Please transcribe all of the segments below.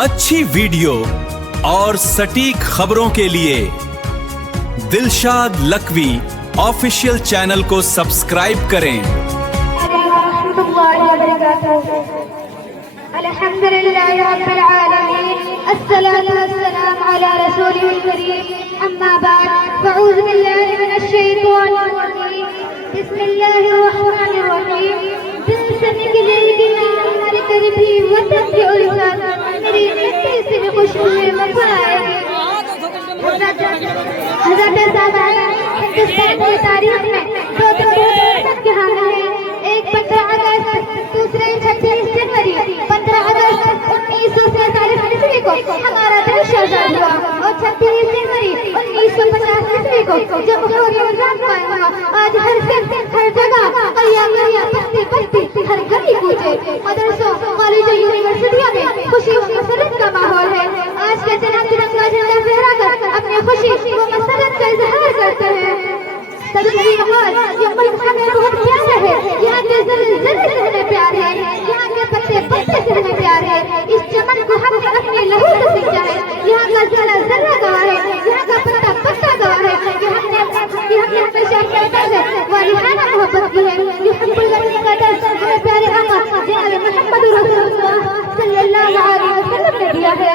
अच्छी वीडियो और सटीक खबरों के लिए दिलशाद लकवी ऑफिशियल चैनल को सब्सक्राइब करें। अल्हम्दुलिल्लाहि रब्बिल आलमीन, अस्सलातु वस्सलामु अला रसूलिल करीम, अम्मा बाद, फअऊज़ु बिल्लाहि मिनश शैतानिर रजीम, बिस्मिल्लाहिर रहमानिर रहीम। दिल से निकलेगी ना हमारे करीबी वतन की उल्फत, मेरी मिट्टी से खुशबू वफा आएगी। हज़रत साहब हिंदुस्तान की तारीख में दो के हामिल हैं। एक 15 अगस्त, दूसरे 26 जनवरी। 15 अगस्त 1947 ईस्वी को हमारा देश आजाद हुआ और 26 जनवरी 1950 ईस्वी को जब निजाम कायम हुआ। आज हर जगह हर गली कूचे मदरसों, कॉलेजों, यूनिवर्सिटियों में खुशी व मसरत का माहौल है। आज के जनाब तिरंगा झंडा फहराकर अपनी खुशी व मसरत का इजहार करते हैं। ये मुल्क हमें बहुत प्यारा है, यहाँ के जर्रे हमें प्यार है, यहाँ के पत्ते से हमें प्यार है। इस चमन को हमने अपने लहू से सींचा है। यहाँ का जर्रा गवाह है, यहाँ का पत्ता गवाह है कि हमने हमेशा अपने दर्द व रिहाना मोहब्बत की है। ये हब्बुल का दर्द हमें प्यारे आका जनाब मोहम्मद रसूलुल्लाह सल्लल्लाहु अलैहि वसल्लम ने दिया है।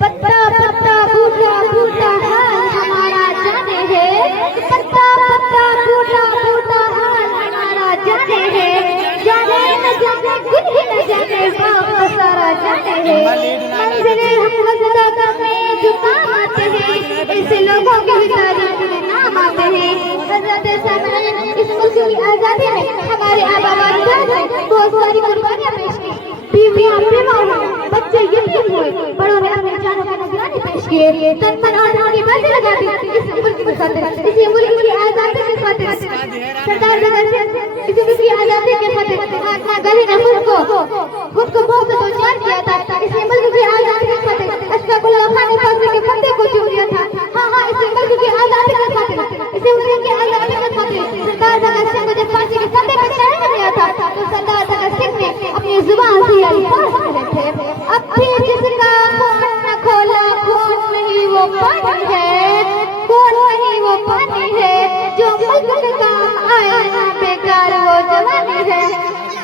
पत्ता पत्ता बूटा बूटा हाल हमारा जाने है, पत्ता पत्ता बूटा बूटा हाल हमारा जाने है। जाने न जाने कुछ न जाने बाप सारा जाने है। मंजिले हम हज़रत में जो काम आते हैं, ऐसे लोगों की तारीफ में नाम आते हैं। हज़रत साहब इस मुल्क की आज़ादी में हमारे आबा व अजदाद ने बहुत सारी कुर्बानियां पेश की। बीवियां बेवाह हुई, बच्चे यतीम हुए, बड़ों ने अपने जानों का नजराने पेश किए, तन मन और जान की बातें लगा दी इस मुल्क की खातिर, इसी मुल्क की आजादी की खातिर। सरदार भगत सिंह इसी मुल्क की आजादी के खातिर महात्मा गांधी ने खुद को मौत से दो चार किया था। इसी मुल्क की आजादी के खातिर अशफाकुल्लाह खान ने फांसी के फंदे को चूम लिया था। हाँ, इसी मुल्क की आजादी के खातिर, इसी मुल्क की आजादी के खातिर सरदार भगत सिंह को जब फांसी के फंदे पर चढ़ाया गया था तो सरदार भगत सिंह ने अपनी जुबान से अल्फाज कहे थे, अब भी जिसका खून न खोला खून नहीं वो पानी है, खून नहीं वो पानी है, जो मुल्क के काम आया ना बेकार वो जवानी है।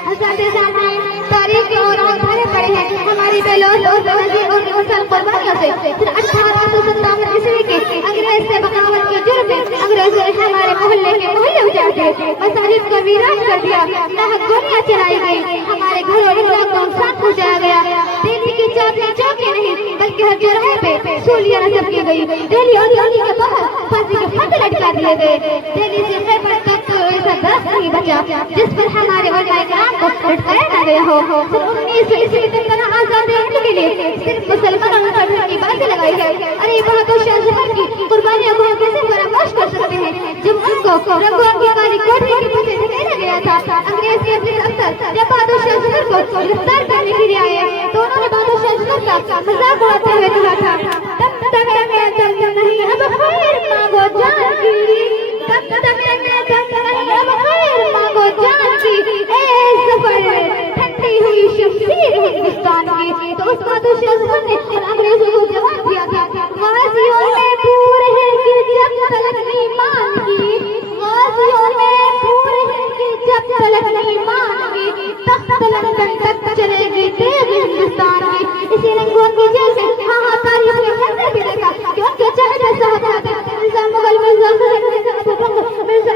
हज़रत सामने तारीख और आग भरे पड़े हैं हमारी बेलौस और बेनज़ीर और मुसल कुर्बानियों से। फिर 1857 ईस्वी के अंग्रेज से बगावत के जुर्म में अंग्रेजों ने हमारे मोहल्ले के मोहल्ले उजाड़ दिए, मसाजिद को वीरान कर दिया, नाहक गोलियां चलाई गई, हमारे घरों इलाकों को नुकसान पहुंचाया गया। दिल्ली की चौकी नहीं बल्कि हर चौराहे पे सूलियां नस्ब की गई। दिल्ली और दिल्ली के बाहर फांसी के फंदे लटका दिए गए। दिल्ली से खैबर तक तो ऐसा दस्त नहीं बचा जिस पर हमारे उलमाए किराम को लटकाया न गया हो। 1900 ईस्वी तक आजाद हिंद के लिए सिर्फ मुसलमानों पर की बातें लगाई गई। अरे बहादुर शाह जफर की कुर्बानियों को हम कैसे फरामोश कर सकते हैं जब उनको रंगों की काली कोठरी के पीछे धकेला गया था। अंग्रेज के अपने अफसर जब बहादुर शाह जफर को गिरफ्तार करने के लिए आए तो उन्होंने बहादुर शाह जफर का मजाक उड़ाते हुए कहा था, तब तक मैं दम नहीं अब खैर मांगो जान की, तब तक मैं दम नहीं अब खैर मांगो जान की, ए सफर ठंडी हुई शमशीर हिंदुस्तान की। तो उस बहादुर शाह जफर ने अंग्रेजों को जवाब दिया था, गाजियों में पूरे हैं कि जब तलक ईमान की, गाजियों में पूरे हैं कि जब तलक ईमान की, तख्त लंदन तक चलेगी तेज हिंदुस्तान की। इसी रंगों की जेल में हाँ तारीख ने मंजर भी देखा कि उनके चेहरे साहब मिर्जा मुगल मिर्जा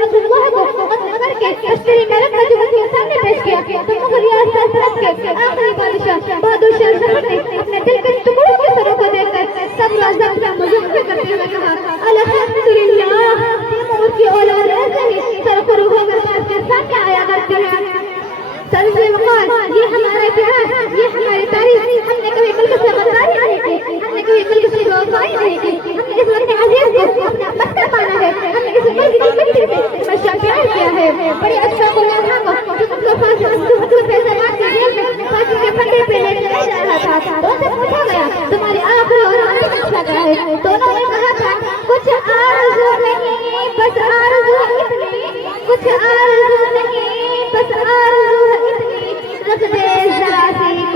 अब्दुल्लाह को कत्ल करके कश्मीरी मेरठ का जुम्मन के सामने पेश किया तो मुगल सल्तनत के आखिरी बादशाह बहादुर शाह जफर ने अपने दिल के टुकड़ों के सरों को देखकर सब राज़ का मुज़फ़्फ़र करते हुए कहा, अल्हम्दुलिल्लाह तैमूर की औलाद ऐसे ही सरफरोश होकर के सामने आया करती है। सबसे वक़ार ये हमारा इतिहास, ये हमारी तारीख, हमने कभी मुल्क से गद्दारी नहीं की, हमने कभी मुल्क से बेवफाई नहीं की, हमने इस वक्त अजीज को अपना बच्चा माना है, हमने इस मुल्क की मिट्टी से हमेशा प्यार किया है। बड़े अशफाकुल्लाह खान को जो फांसी के फंदे पे लेकर जा रहा था तो उनसे पूछा गया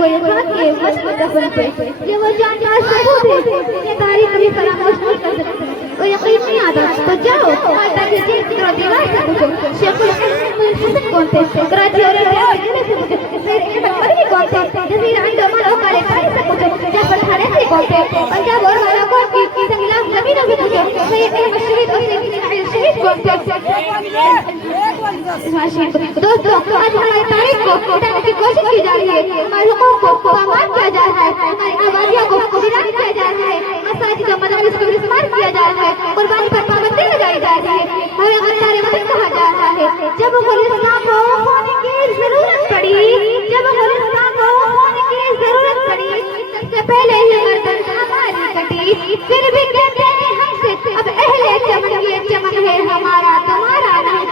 यहाँ के मजबूत दफन पे ये वो जानदार सबूत है ये तारीख कभी फरामोश नहीं कर सकती वो यकीन नहीं आता तो जाओ माता के जी की दीवार से पूछो शेखुल हसन कौन थे कराची और जिले से पूछो सैयद अहमद मदनी कौन थे जजीरा अंडमान और काले पानी से पूछो जाफर थानेसी कौन थे पंजाब और बालाकोट की खिलाफ जमीनों से पूछो सैयद अहमद शहीद और सैयद इस्माइल शहीद कौन थे दोस्तों आज हमारी तारीख को मिटाने की कोशिश की जा रही है हमारे हुकूक को पामाल किया जा रहा है हमारी आबादियों को वीरान किया जा रहा है मसाजिद और मदारिस को इस्तेमाल किया जा रहा है कुर्बानी पर पाबंदी लगाई जा रही है हमें गद्दार वतन कहा जा रहा है जब गुलिस्तान को होने की जरूरत पड़ी जब गुलिस्तान को होने की जरूरत पड़ी सबसे पहले ही गर्दन हमारी कटी फिर भी कहते हैं हमसे अब अहले चमन ये चमन है हमारा तुम्हारा नहीं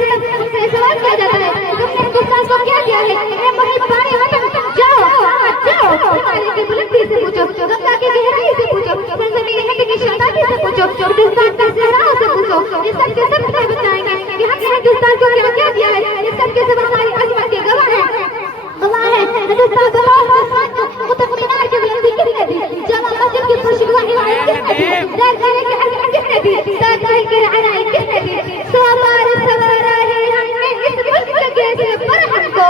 से सवाल किया जाता है तुमने हिंदुस्तान को क्या किया है ये मुहिब्बानी वतन जाओ हिमालय की बुलंदी से पूछो गंगा की गहराई से पूछो सरजमीन हिंद की शादाती से पूछो हिंदुस्तान के सहराओं से पूछो ये सब के सब बताएंगे कि हमने हिंदुस्तान को क्या क्या दिया है ये सब के सब हमारी अजमत के गवाह है हिंदुस्तान को कुतुब मीनार की बुलंदी किसने दी जामा मस्जिद की खुशबू हिमायत किसने दी लाल की अजमत किसने दी ताजमहल की रआनाई किसने दी सवार सवारा है हमने इस मुल्क के से बरहन को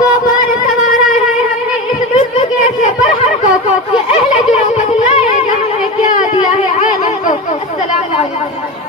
सवार सवारा है हमने इस मुल्क के से बरहन को ये अहले जुनूब बदलाए हमने क्या दिया है आलम को अस्सलाम वालेकुम।